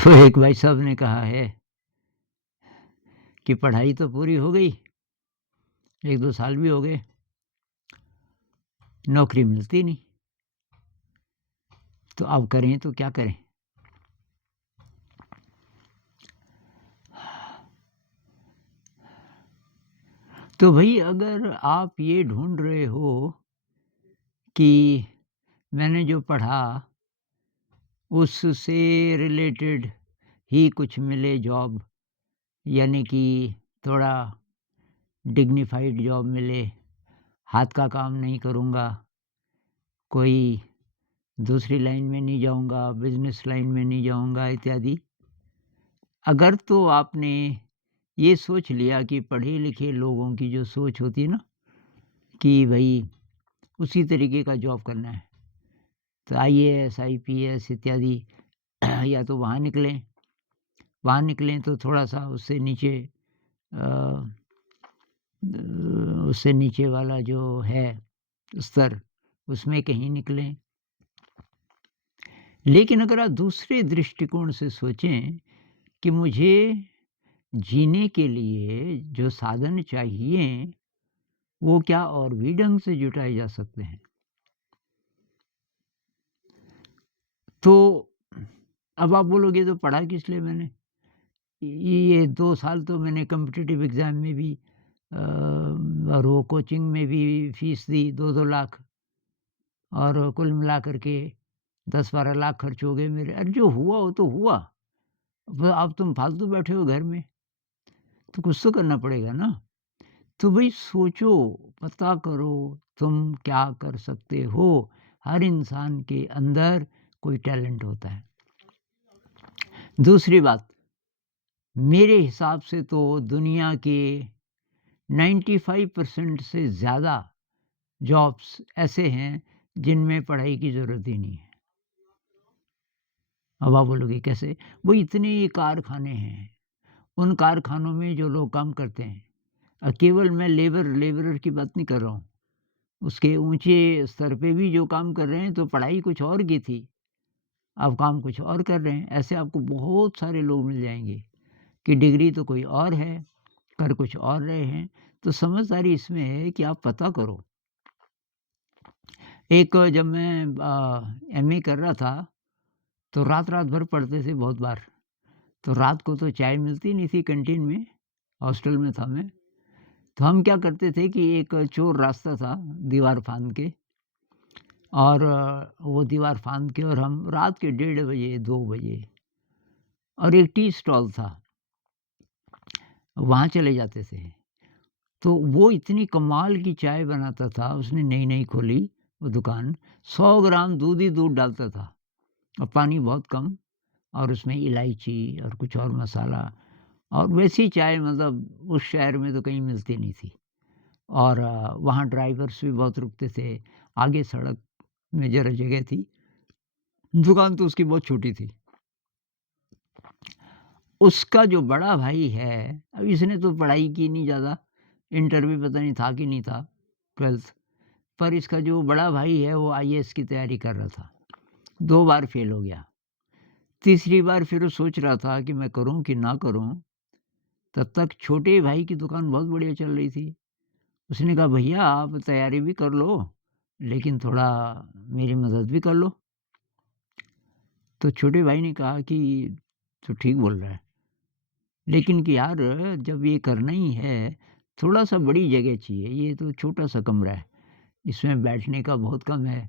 तो एक भाई साहब ने कहा है कि पढ़ाई तो पूरी हो गई, 1-2 साल भी हो गए, नौकरी मिलती नहीं, तो अब करें तो क्या करें? तो भई अगर आप ये ढूँढ रहे हो कि मैंने जो पढ़ा उससे रिलेटेड ही कुछ मिले जॉब, यानी कि थोड़ा डिग्निफाइड जॉब मिले, हाथ का काम नहीं करूँगा, कोई दूसरी लाइन में नहीं जाऊँगा, बिज़नेस लाइन में नहीं जाऊँगा इत्यादि। अगर तो आपने ये सोच लिया कि पढ़े-लिखे लोगों की जो सोच होती है ना कि भई उसी तरीके का जॉब करना है, तो आईएएस, आईपीएस इत्यादि या तो वहाँ निकलें तो थोड़ा-सा उससे नीचे अ उससे नीचे वाला जो है स्तर, उसमें कहीं निकलें। लेकिन अगर आप दूसरे दृष्टिकोण से सोचें कि मुझे जीने के लिए जो साधन चाहिए, वो क्या और भी ढंग से जुटाए जा सकते हैं। तो अब आप बोलोगे तो पढ़ा किस लिए मैंने? ये 2 साल तो मैंने कॉम्पिटिटिव एग्ज़ाम में भी और वो कोचिंग में भी फ़ीस दी 2-2 लाख और कुल मिला कर के 10-12 लाख खर्च हो गए मेरे। अरे जो हुआ वो तो हुआ। अब तुम फालतू बैठे हो घर में, तो कुछ तो करना पड़ेगा ना। तो भई सोचो, पता करो तुम क्या कर सकते हो। हर इंसान के अंदर कोई टैलेंट होता है। दूसरी बात, मेरे हिसाब से तो दुनिया के 95% से ज़्यादा जॉब्स ऐसे हैं जिनमें पढ़ाई की ज़रूरत ही नहीं है। अब आप बोलोगे कैसे? वो इतने कारखाने हैं, उन कारखानों में जो लोग काम करते हैं, केवल मैं लेबरर की बात नहीं कर रहा हूँ। उसके ऊँचे स्तर पे भी जो काम कर रहे हैं तो पढ़ाई कुछ और की थी, अब काम कुछ और कर रहे हैं। ऐसे आपको बहुत सारे लोग मिल जाएँगे कि डिग्री तो कोई और है, कर कुछ और रहे हैं। तो समझदारी इसमें है कि आप पता करो। एक जब मैं एमए कर रहा था, तो रात-रात भर पढ़ते थे बहुत बार। तो रात को तो चाय मिलती नहीं थी कैंटीन में, हॉस्टल में था मैं। तो हम क्या करते थे कि एक चोर रास्ता था दीवार फांद के और वो दीवार फांद के और हम रात के 1:30 बजे, 2 बजे और एक टी स्टॉल था, वहाँ चले जाते थे। तो वो इतनी कमाल की चाय बनाता था, उसने नई-नई खोली वो दुकान, 100 ग्राम दूध ही दूध डालता था और पानी बहुत कम और उसमें इलायची और कुछ और मसाला और वैसी चाय मतलब उस शहर में तो कहीं मिलती नहीं थी। और वहाँ ड्राइवर्स भी बहुत रुकते थे, आगे सड़क में ज़रा जगह थी, दुकान तो उसकी बहुत छोटी थी। उसका जो बड़ा भाई है, अब इसने तो पढ़ाई की नहीं ज़्यादा, इंटर भी पता नहीं था कि नहीं था, 12th पर इसका जो बड़ा भाई है वो आईएएस की तैयारी कर रहा था। 2 बार फ़ेल हो गया। तीसरी बार फिर वो सोच रहा था कि मैं करूँ कि ना करूँ, तब तक छोटे भाई की दुकान बहुत बढ़िया चल रही थी। उसने कहा, "भैया आप तैयारी भी कर लो, लेकिन थोड़ा मेरी मदद भी कर लो।" तो छोटे भाई ने कहा कि, "तू ठीक बोल रहा है, लेकिन कि यार जब ये करना ही है, थोड़ा-सा बड़ी जगह चाहिए, ये तो छोटा-सा कमरा है, इसमें बैठने का बहुत कम है,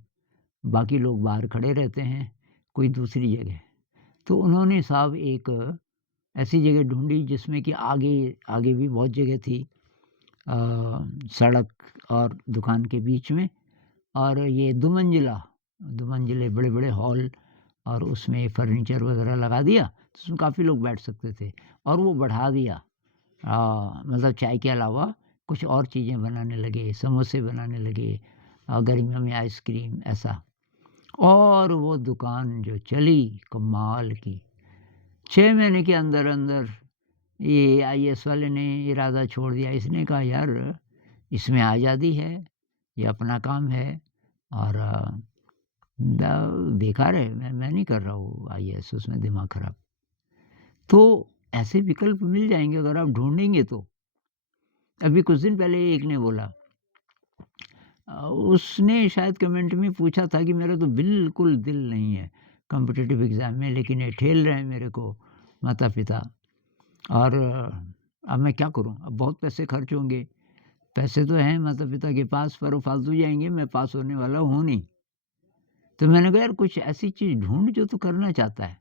बाकी लोग बाहर खड़े रहते हैं, कोई दूसरी जगह।" तो उन्होंने साहब एक ऐसी जगह ढूँढी जिसमें कि आगे आगे भी बहुत जगह थी अ, सड़क और दुकान के बीच में और ये दुमंजिले बड़े-बड़े हॉल और उसमें फर्नीचर वगैरह लगा दिया, तो उसमें काफ़ी लोग बैठ सकते थे और वो बढ़ा दिया मतलब चाय के अलावा कुछ और चीज़ें बनाने लगे, समोसे बनाने लगे गर्मियों में आइसक्रीम ऐसा। और वो दुकान जो चली कमाल की, 6 महीने के अंदर-अंदर ये आईएएस वाले ने इरादा छोड़ दिया। इसने कहा यार इसमें आज़ादी है, ये अपना काम है और द बेकार है, मैं नहीं कर रहा हूँ आईएएस उसमें दिमाग खराब। तो ऐसे विकल्प मिल जाएँगे अगर आप ढूँढेंगे तो। अभी कुछ दिन पहले एक ने बोला उसने शायद कमेंट में पूछा था कि मेरा तो बिल्कुल दिल नहीं है कॉम्पिटिटिव एग्ज़ाम में, लेकिन ये ठेल रहे हैं मेरे को माता-पिता और अब मैं क्या करूँ? अब बहुत पैसे खर्च होंगे। पैसे तो हैं माता-पिता के पास पर वो फालतू जाएँगे, मैं पास होने वाला हूँ नहीं। तो मैंने कहा यार कुछ ऐसी चीज़ ढूँढ जो तू करना चाहता है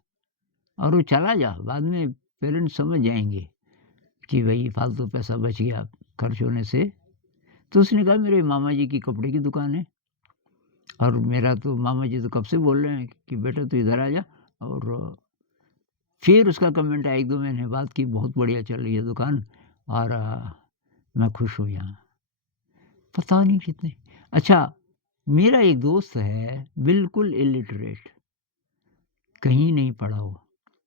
और वो चला जा, बाद में पेरेंट्स समझ जाएँगे कि भई फालतू पैसा बच गया खर्च होने से। तो उसने कहा मेरे मामा जी की कपड़े की दुकान है और मेरा तो मामा जी तो कब से बोल रहे हैं कि बेटा तू इधर आ जा और फिर उसका कमेंट आया 1-2 महीने बाद कि बहुत बढ़िया चल रही है दुकान और मैं खुश हूँ यहाँ। पता नहीं कितने अच्छा मेरा एक दोस्त है बिल्कुल इलिटरेट, कहीं नहीं पढ़ा वो।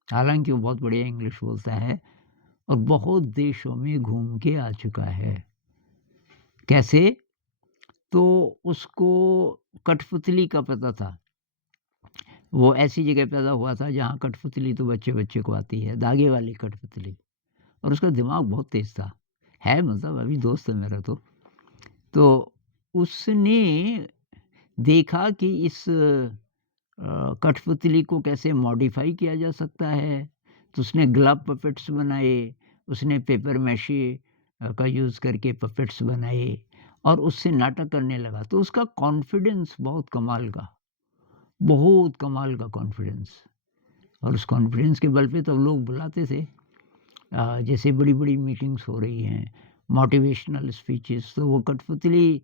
हालाँकि वो बहुत बढ़िया इंग्लिश बोलता है और बहुत देशों में घूम के आ चुका है। कैसे? तो उसको कठपुतली का पता था। वो ऐसी जगह पैदा हुआ था जहाँ कठपुतली तो बच्चे-बच्चे को आती है, धागे वाली कठपुतली और उसका दिमाग बहुत तेज़ था। है मतलब अभी दोस्त है मेरा तो। तो उसने देखा कि इस कठपुतली को कैसे मॉडिफ़ाई किया जा सकता है, तो उसने ग्लव पपेट्स बनाए, उसने पेपर मैशे का यूज़ करके पपेट्स बनाए और उससे नाटक करने लगा। तो उसका कॉन्फिडेंस बहुत कमाल का कॉन्फिडेंस और उस कॉन्फिडेंस के बल पे तब लोग बुलाते थे जैसे बड़ी-बड़ी मीटिंग्स हो रही हैं, मोटिवेशनल स्पीचेस तो वो कठपुतली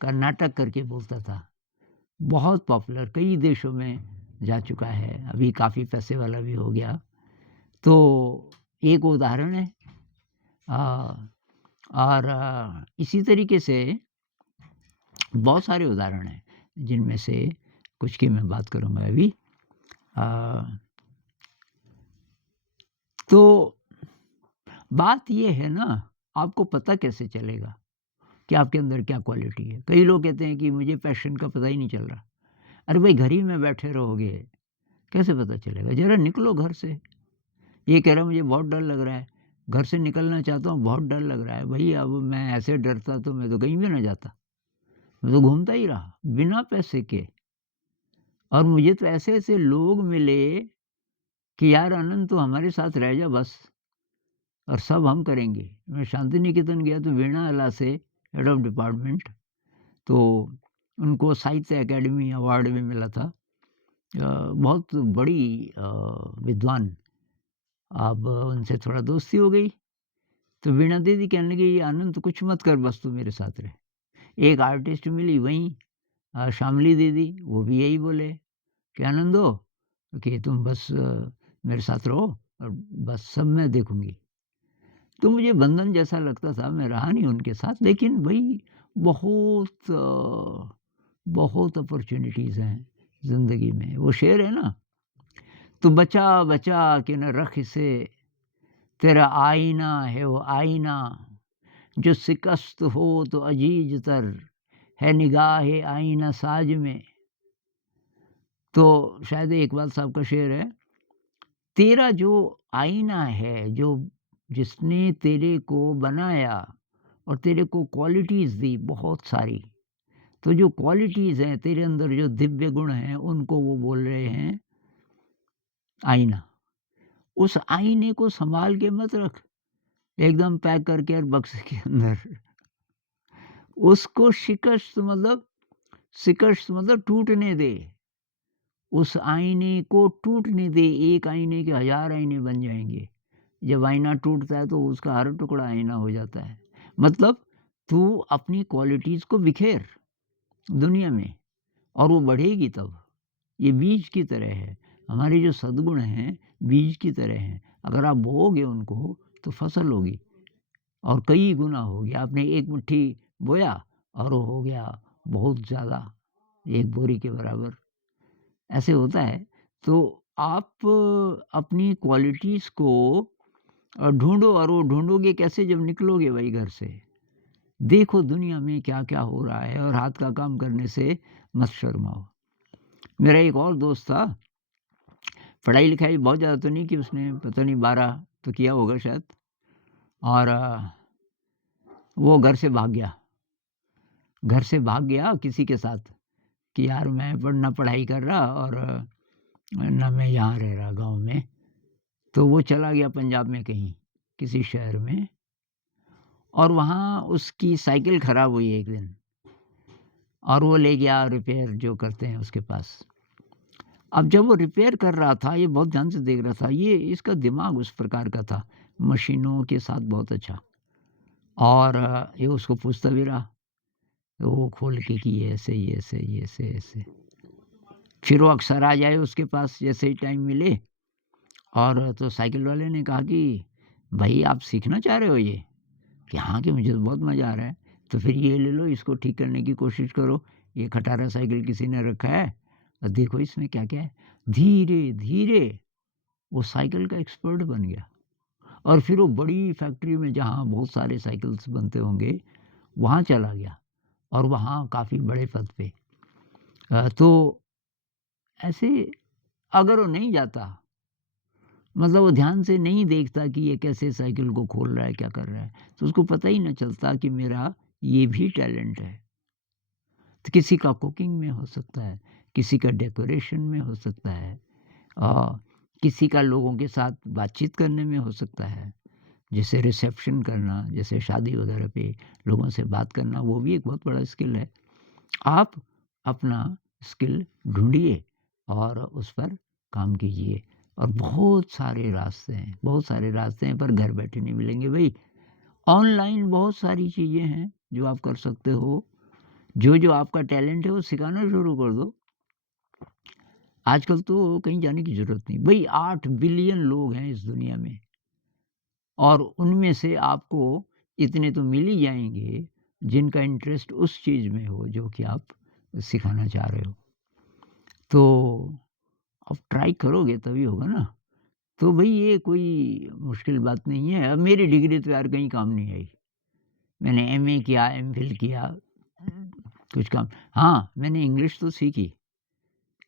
का नाटक करके बोलता था। बहुत पॉपुलर कई देशों में जा चुका है, अभी काफ़ी पैसे वाला भी हो गया। तो एक उदाहरण है और इसी तरीके से बहुत सारे उदाहरण हैं, जिनमें से कुछ की मैं बात करूँगा अभी। तो बात ये है ना, आपको पता कैसे चलेगा कि आपके अंदर क्या क्वालिटी है? कई लोग कहते हैं कि मुझे पैशन का पता ही नहीं चल रहा। अरे भाई घर ही में बैठे रहोगे, कैसे पता चलेगा? ज़रा निकलो घर से। ये कह रहा है मुझे बहुत डर लग रहा है, घर से निकलना चाहता हूँ, बहुत डर लग रहा है। भई अब मैं ऐसे डरता तो मैं तो कहीं भी ना जाता, मैं तो घूमता ही रहा, बिना पैसे के। और मुझे तो ऐसे-ऐसे लोग मिले कि यार आनंद तू हमारे साथ रह जा बस और सब हम करेंगे। मैं शांति निकेतन गया तो वीणा अला से हेड ऑफ डिपार्टमेंट तो उनको साहित्य अकेडमी अवार्ड भी मिला था। बहुत बड़ी विद्वान, अब उनसे थोड़ा दोस्ती हो गई, तो वीणा दीदी कहने लगी आनंद तू कुछ मत कर बस तू मेरे साथ रह। एक आर्टिस्ट मिली वहीं शामली दीदी, वो भी यही बोले कि आनंदो कि तुम बस मेरे साथ रहो और बस सब मैं देखूँगी। तो मुझे बंधन जैसा लगता था, मैं रहा नहीं उनके साथ लेकिन भई बहुत बहुत अपॉर्च्युनिटीज़ हैं ज़िंदगी में। वो शेर है ना, तू बचा बचा के न रख इसे, तेरा आईना है वो आईना, जो शिकस्त हो तो अजीज तर, है निगाहे आईना साज में। तो शायद ये इकबाल साहब का शेर है, तेरा जो आईना है, जो जिसने तेरे को बनाया और तेरे को क्वालिटीज़ दी बहुत सारी, तो जो क्वालिटीज़ हैं तेरे अंदर जो दिव्य गुण हैं उनको वो बोल रहे हैं आईना। उस आईने को सँभाल के मत रख, एकदम पैक करके और बक्से के अंदर। उसको शिकस्त मतलब टूटने दे। उस आईने को टूटने दे, एक आईने के 1000 आईने बन जाएँगे। जब आईना टूटता है तो उसका हर टुकड़ा आईना हो जाता है। मतलब तू अपनी क्वालिटीज़ को बिखेर दुनिया में और वो बढ़ेगी तब। ये बीज की तरह है। हमारे जो सद्गुण हैं, बीज की तरह हैं। अगर आप बोओगे उनको तो फसल होगी और कई गुना होगी। आपने एक मुट्ठी बोया और वो हो गया बहुत ज़्यादा, 1 बोरी के बराबर। ऐसे होता है। तो आप अपनी क्वालिटीज़ को ढूँढो और वो ढूँढोगे कैसे जब निकलोगे भाई घर से। देखो दुनिया में क्या-क्या हो रहा है और हाथ का काम करने से मत शर्माओ। मेरा एक और दोस्त था, पढ़ाई लिखाई बहुत ज़्यादा तो नहीं की उसने, पता नहीं 12 तो किया होगा शायद। और वो घर से भाग गया। घर से भाग गया किसी के साथ कि यार मैं ना पढ़ाई कर रहा और ना मैं यहाँ रह रहा गाँव में। तो वो चला गया पंजाब में कहीं, किसी शहर में, और वहाँ उसकी साइकिल खराब हुई एक दिन और वो ले गया रिपेयर जो करते हैं उसके पास। अब जब वो रिपेयर कर रहा था, ये बहुत ध्यान से देख रहा था, ये इसका दिमाग उस प्रकार का था, मशीनों के साथ बहुत अच्छा। और ये उसको पूछता भी रहा, तो वो खोल के कि ये ऐसे, ये ऐसे, ये ऐसे, ऐसे। फिर वो अक्सर आ जाए उसके पास जैसे ही टाइम मिले। और तो साइकिल वाले ने कहा कि भाई आप सीखना चाह रहे हो ये? कि हाँ, कि मुझे तो बहुत मज़ा आ रहा है। तो फिर ये ले लो, इसको ठीक करने की कोशिश करो। ये खटारा साइकिल किसी ने रखा है और देखो इसमें क्या-क्या है। धीरे-धीरे वो साइकिल का एक्सपर्ट बन गया और फिर वो बड़ी फैक्ट्री में जहाँ बहुत सारे साइकिल्स बनते होंगे, वहाँ चला गया और वहाँ काफ़ी बड़े पद पे। तो ऐसे अगर वो नहीं जाता, मतलब वो ध्यान से नहीं देखता कि ये कैसे साइकिल को खोल रहा है, क्या कर रहा है, तो उसको पता ही ना चलता कि मेरा ये भी टैलेंट है। तो किसी का कुकिंग में हो सकता है, किसी का डेकोरेशन में हो सकता है, अ, किसी का लोगों के साथ बातचीत करने में हो सकता है, जैसे रिसेप्शन करना, जैसे शादी वगैरह पे लोगों से बात करना, वो भी एक बहुत बड़ा स्किल है। आप अपना स्किल ढूँढिए और उस पर काम कीजिए। और बहुत सारे रास्ते हैं, पर घर बैठे नहीं मिलेंगे भई। ऑनलाइन बहुत सारी चीज़ें हैं जो आप कर सकते हो। जो आपका टैलेंट है वो सिखाना शुरू कर दो। आजकल तो कहीं जाने की ज़रूरत नहीं। भई 8 बिलियन लोग हैं इस दुनिया में और उनमें से आपको इतने तो मिल ही जाएँगे जिनका इंटरेस्ट उस चीज़ में हो जो कि आप सिखाना चाह रहे हो। तो अब ट्राई करोगे तभी होगा ना। तो भई ये कोई मुश्किल बात नहीं है। अब मेरी डिग्री तो यार कहीं काम नहीं आई। मैंने एमए किया, एमफिल किया, कुछ काम। हाँ, मैंने इंग्लिश तो सीखी,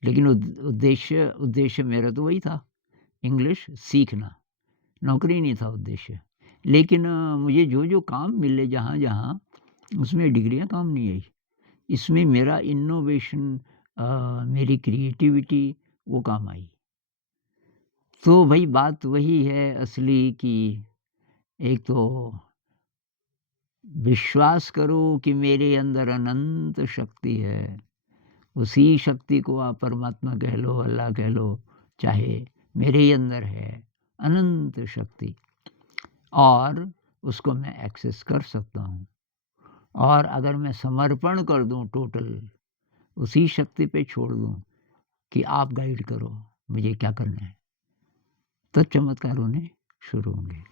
लेकिन उद्देश्य उद्देश्य मेरा तो वही था, इंग्लिश सीखना, नौकरी नहीं था उद्देश्य। लेकिन मुझे जो काम मिले जहाँ-जहाँ, उसमें डिग्रियाँ काम नहीं आई। इसमें मेरा इनोवेशन, मेरी क्रिएटिविटी वो काम आई। तो भई बात वही है असली कि एक तो विश्वास करो कि मेरे अंदर अनंत शक्ति है। उसी शक्ति को आप परमात्मा कह लो, अल्लाह कह लो, चाहे मेरे ही अंदर है अनंत शक्ति, और उसको मैं एक्सेस कर सकता हूँ। और अगर मैं समर्पण कर दूँ टोटल, उसी शक्ति पे छोड़ दूँ कि आप गाइड करो, मुझे क्या करना है, तब चमत्कार होने शुरू होंगे।